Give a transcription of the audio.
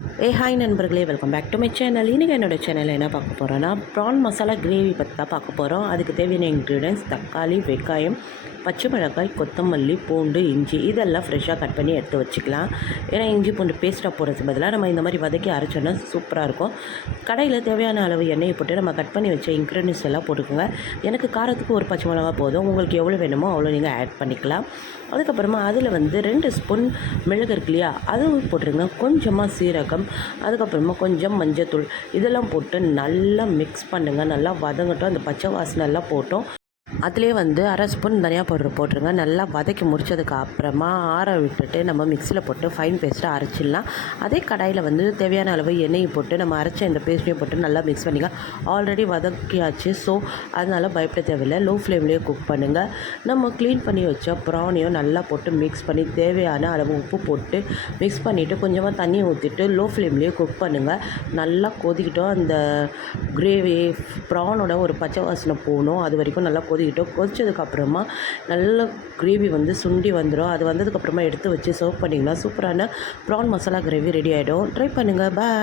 Hi நண்பர்களே, welcome back to my channel. இன்றைக்கி என்னோடய சேனலில் என்ன பார்க்க போகிறோன்னா ப்ரான் மசாலா கிரேவி பற்றி தான் பார்க்க போகிறோம். அதுக்கு தேவையான இன்க்ரீடியன்ஸ் தக்காளி, வெங்காயம், பச்சை மிளகாய், கொத்தமல்லி, பூண்டு, இஞ்சி இதெல்லாம் ஃப்ரெஷ்ஷாக கட் பண்ணி எடுத்து வச்சுக்கலாம். ஏன்னா இஞ்சி பூண்டு பேஸ்ட்டாக போடுறதுக்கு பதிலாக நம்ம இந்த மாதிரி வதக்கி அரைச்சோன்னா சூப்பராக இருக்கும். கடையில் தேவையான அளவு எண்ணெயை போட்டு நம்ம கட் பண்ணி வச்ச இன்க்ரீடியன்ஸ் எல்லாம் போட்டுக்கோங்க. எனக்கு காரத்துக்கு ஒரு பச்சை மிளகா போதும், உங்களுக்கு எவ்வளோ வேணுமோ அவ்வளோ நீங்கள் ஆட் பண்ணிக்கலாம். அதுக்கப்புறமா அதில் 2 ஸ்பூன் மிளகு இருக்கு இல்லையா, அதுவும் போட்டுருங்க. கொஞ்சமாக சீரகம், அதுக்கப்புறமா கொஞ்சம் மஞ்சத்தூள் இதெல்லாம் போட்டு நல்லா மிக்ஸ் பண்ணுங்கள். நல்லா வதங்கட்டும். அந்த பச்சை வாசனை எல்லாம் போட்டோம். அதிலே 1/2 ஸ்பூன் தனியா பவுடர் போட்டுருங்க. நல்லா வதக்கி முடிச்சதுக்கு அப்புறமா ஆற விட்டுட்டு நம்ம மிக்சியில் போட்டு ஃபைன் பேஸ்ட்டாக அரைச்சிடலாம். அதே கடாயில் தேவையான அளவு எண்ணெயை போட்டு நம்ம அரைச்ச இந்த பேஸ்ட்டையும் போட்டு நல்லா மிக்ஸ் பண்ணிங்க. ஆல்ரெடி வதக்கியாச்சு, ஸோ அதனால் பயப்பட தேவையில்லை. லோ ஃப்ளேம்லேயே குக் பண்ணுங்கள். நம்ம க்ளீன் பண்ணி வச்ச ப்ரானையும் நல்லா போட்டு மிக்ஸ் பண்ணி தேவையான அளவு உப்பு போட்டு மிக்ஸ் பண்ணிவிட்டு கொஞ்சமாக தண்ணி ஊற்றிட்டு லோ ஃப்ளேம்லேயே குக் பண்ணுங்கள். நல்லா கொதிக்கிட்டோம். அந்த கிரேவி ப்ரானோட ஒரு பச்சை வாசனை போகணும். அது வரைக்கும் நல்லா கொதிச்சதுக்கப்புறமா நல்ல கிரேவி சுண்டி வந்துடும். அது வந்ததுக்கப்புறமா எடுத்து வச்சு சர்வ் பண்ணிங்கன்னா சூப்பரான ப்ரான் மசாலா கிரேவி ரெடி ஆகிடும். ட்ரை பண்ணுங்கள். பாய்.